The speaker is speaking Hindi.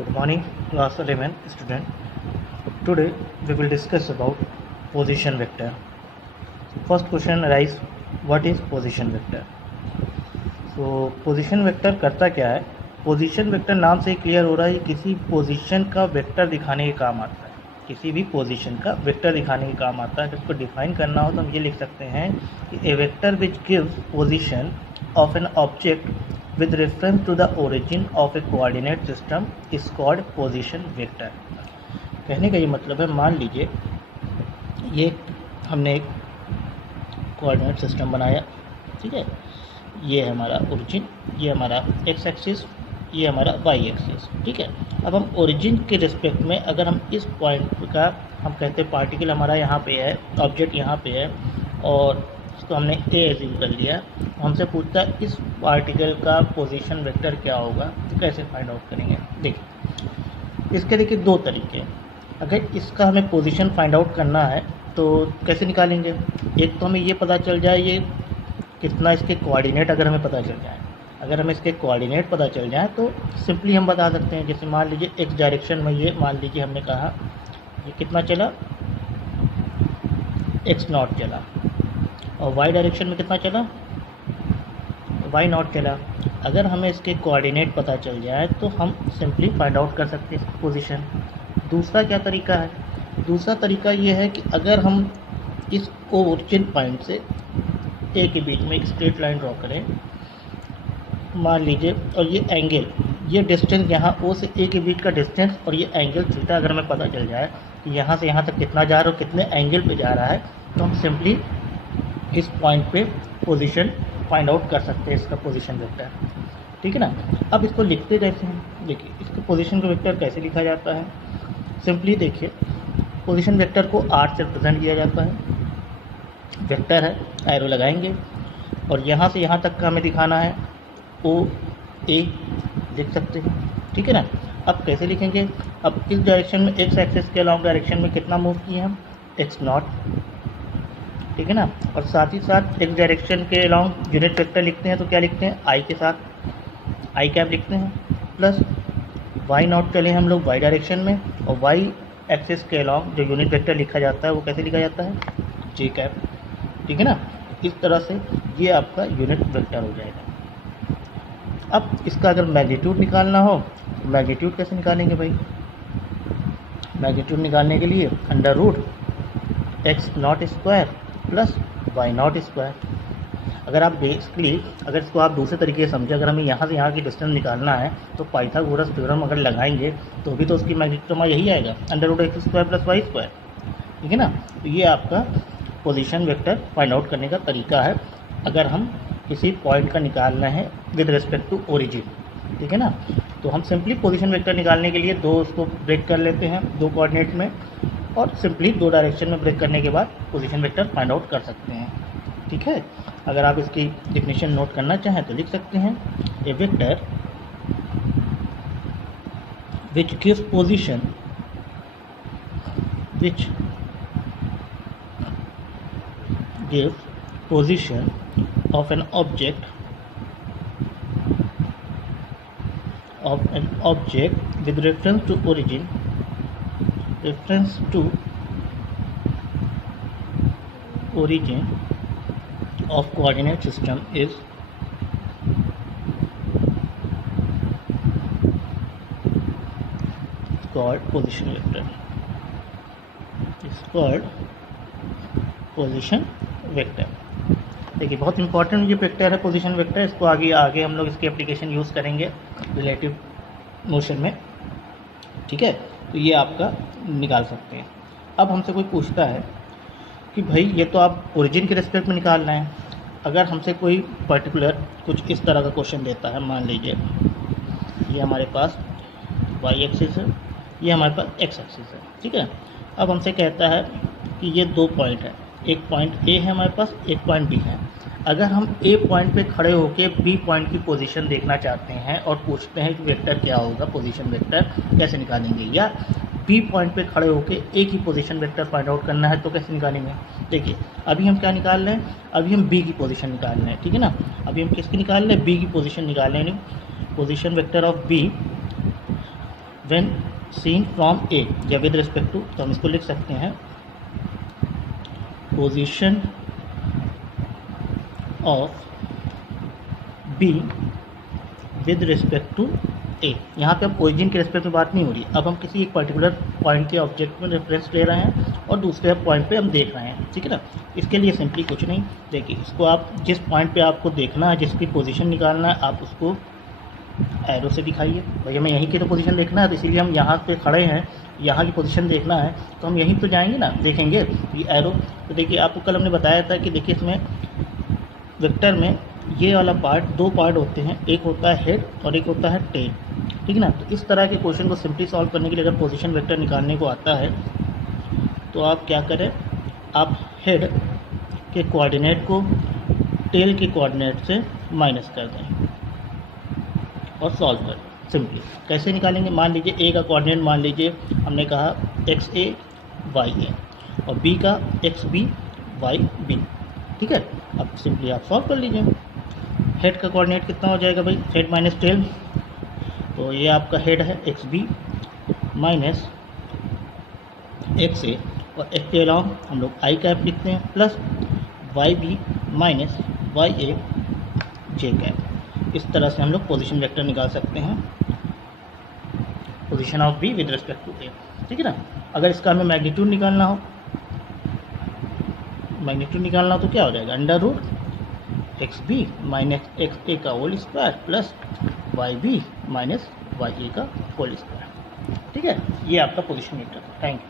Good morning, class 11 student. Today we will discuss about position vector. First question arise, what is position vector? So position vector करता क्या है? पोजीशन वेक्टर नाम से क्लियर हो रहा है किसी पोजीशन का वेक्टर दिखाने के काम आता है, किसी भी पोजीशन का वेक्टर दिखाने के काम आता है। इसको डिफाइन करना हो तो हम ये लिख सकते हैं कि a vector which gives position of an object with reference to the origin of a coordinate system is called position vector। कहने का ये मतलब है, मान लीजिए ये हमने एक कोऑर्डिनेट सिस्टम बनाया, ठीक है, ये है हमारा ओरिजिन, ये हमारा एक्स एक्सिस, ये हमारा वाई एक्सिस, ठीक है। अब हम ओरिजिन के रिस्पेक्ट में अगर हम इस पॉइंट का, हम कहते हैं पार्टिकल हमारा यहाँ पे है, ऑब्जेक्ट यहाँ पे है और इसको हमने ए एज्यूम कर लिया, हमसे पूछता है इस पार्टिकल का पोजीशन वेक्टर क्या होगा, तो कैसे फाइंड आउट करेंगे। देखिए इसके देखिए दो तरीके हैं। अगर इसका हमें पोजीशन फाइंड आउट करना है तो कैसे निकालेंगे। एक तो हमें ये पता चल जाए ये कितना, इसके कोऑर्डिनेट अगर हमें पता चल जाए, अगर हमें इसके कोऑर्डिनेट पता चल जाए तो सिंपली हम बता सकते हैं। जैसे मान लीजिए एक्स डायरेक्शन में ये मान लीजिए हमने कहा ये कितना चला, एक्स नॉट चला, और वाई डायरेक्शन में कितना चला, वाई नॉट चला। अगर हमें इसके कोऑर्डिनेट पता चल जाए तो हम सिंपली फाइंड आउट कर सकते हैं इसकी पोजीशन। दूसरा क्या तरीका है, दूसरा तरीका ये है कि अगर हम इस ओरिजिन पॉइंट से ए के बीच में एक स्ट्रेट लाइन ड्रॉ करें, मान लीजिए, और ये एंगल, ये डिस्टेंस यहाँ ओ से ए के बीच का डिस्टेंस और ये एंगल थीटा अगर हमें पता चल जाए कि यहाँ से यहाँ तक कितना जा रहा है और कितने एंगल पे जा रहा है, तो हम सिंपली इस पॉइंट पे पोजीशन फाइंड आउट कर सकते हैं इसका पोजीशन वेक्टर, ठीक है ना। अब इसको लिखते कैसे हैं, देखिए इसके पोजीशन का वेक्टर कैसे लिखा जाता है। सिंपली देखिए पोजीशन वेक्टर को आर से रिप्रेजेंट किया जाता है, वेक्टर है, एरो लगाएंगे और यहाँ से यहाँ तक का हमें दिखाना है, ओ ए लिख सकते हैं, ठीक है ना। अब कैसे लिखेंगे, अब इस डायरेक्शन में एक्स एक्सिस के अलॉन्ग डायरेक्शन में कितना मूव किए हम, एक्स नॉट, ठीक है ना। और साथ ही साथ एक्स डायरेक्शन के अलॉन्ग यूनिट वेक्टर लिखते हैं तो क्या लिखते हैं, आई के साथ आई कैप लिखते हैं, प्लस वाई नॉट चले हम लोग वाई डायरेक्शन में, और वाई एक्सिस के अलॉन्ग जो यूनिट वेक्टर लिखा जाता है वो कैसे लिखा जाता है, जे कैप, ठीक है ना। इस तरह से ये आपका यूनिट वेक्टर हो जाएगा। अब इसका अगर मैग्नीट्यूड निकालना हो तो मैग्नीट्यूड कैसे निकालेंगे भाई, मैग्नीट्यूड निकालने के लिए under root X nought square plus Y nought square. अगर आप बेसिकली अगर इसको आप दूसरे तरीके से समझे, अगर हमें यहाँ से यहाँ की डिस्टेंस निकालना है तो पाइथागोरस थ्योरम अगर लगाएंगे तो भी तो उसकी मैग्नीट्यूड हमारा यही आएगा, under root X square plus Y square, ठीक है ना। तो ये आपका पोजीशन वेक्टर फाइंड आउट करने का तरीका है अगर हम किसी पॉइंट का निकालना है विद रिस्पेक्ट टू ओरिजिन, ठीक है ना। तो हम सिंपली पोजीशन वेक्टर निकालने के लिए दो उसको ब्रेक कर लेते हैं, दो कोऑर्डिनेट में, और सिंपली दो डायरेक्शन में ब्रेक करने के बाद पोजीशन वेक्टर फाइंड आउट कर सकते हैं, ठीक है। अगर आप इसकी डेफिनेशन नोट करना चाहें तो लिख सकते हैं, a vector which gives position which gives position of an object with reference to origin of coordinate system is called position vector, is called position vector। देखिए बहुत इंपॉर्टेंट ये वेक्टर है पोजीशन वेक्टर, इसको आगे हम लोग इसकी एप्लीकेशन यूज़ करेंगे रिलेटिव मोशन में, ठीक है। तो ये आपका निकाल सकते हैं। अब हमसे कोई पूछता है कि भाई ये तो आप ओरिजिन के रिस्पेक्ट में निकालना है, अगर हमसे कोई पर्टिकुलर कुछ इस तरह का क्वेश्चन देता है, मान लीजिए ये हमारे पास वाई एक्सिस है, ये हमारे पास एक्स एक्सिस है, ठीक है। अब हमसे कहता है कि ये दो पॉइंट है, एक पॉइंट ए है हमारे पास, एक पॉइंट बी है। अगर हम ए पॉइंट पे खड़े होकर बी पॉइंट की पोजीशन देखना चाहते हैं और पूछते हैं कि वेक्टर क्या होगा, पोजीशन वेक्टर कैसे निकालेंगे, या बी पॉइंट पे खड़े होकर ए की पोजीशन वेक्टर फाइंड आउट करना है तो कैसे निकालेंगे। देखिए अभी हम क्या निकाल रहे हैं, अभी हम बी की पोजीशन निकाल रहे हैं, ठीक है ना। अभी हम किसकी निकाल रहे हैं, बी की पोजीशन निकाल रहे हैं, position vector of B when seen from A या विद रिस्पेक्ट टू, तो हम इसको लिख सकते हैं position of B with respect to A. यहाँ पे अब ओरिजिन के रिस्पेक्ट में बात नहीं हो रही, अब हम किसी एक पर्टिकुलर पॉइंट के ऑब्जेक्ट में रेफरेंस ले रहे हैं और दूसरे पॉइंट पे हम देख रहे हैं, ठीक है ना। इसके लिए सिंपली कुछ नहीं, देखिए इसको आप जिस पॉइंट पे आपको देखना है, जिसकी पोजीशन निकालना है, आप उसको एरो से दिखाइए। भाई हमें यहीं की तो पोजीशन देखना है, तो इसीलिए हम यहाँ पे खड़े हैं, यहाँ की पोजीशन देखना है तो हम यहीं तो जाएंगे ना, देखेंगे ये एरो। तो देखिए आपको कल हमने बताया था कि देखिए इसमें वेक्टर में ये वाला पार्ट, दो पार्ट होते हैं, एक होता है हेड और एक होता है टेल, ठीक है ना। तो इस तरह के क्वेश्चन को सिंपली सॉल्व करने के लिए अगर पोजीशन वेक्टर निकालने को आता है तो आप क्या करें, आप हेड के कोऑर्डिनेट को टेल के कोऑर्डिनेट से माइनस कर दें और सॉल्व करें। सिंपली कैसे निकालेंगे, मान लीजिए ए का कोऑर्डिनेट मान लीजिए हमने कहा एक्स ए वाई ए और बी का एक्स बी वाई बी, ठीक है। अब सिंपली आप सॉल्व कर लीजिए। हेड का कोऑर्डिनेट कितना हो जाएगा भाई, हेड माइनस टेल, तो ये आपका हेड है एक्स बी माइनस एक्स ए और एक्स के अलावा हम लोग आई कैप लिखते हैं plus Y B minus Y A J cap. इस तरह से हम लोग पोजीशन वेक्टर निकाल सकते हैं, position of B with respect to A, ठीक है ना। अगर इसका हमें मैग्नीट्यूड निकालना हो, तो क्या हो जाएगा, under root X B minus X A का whole square plus Y B minus Y A का होल स्क्वायर, ठीक है। ये आपका पोजीशन वेक्टर है। Thank you.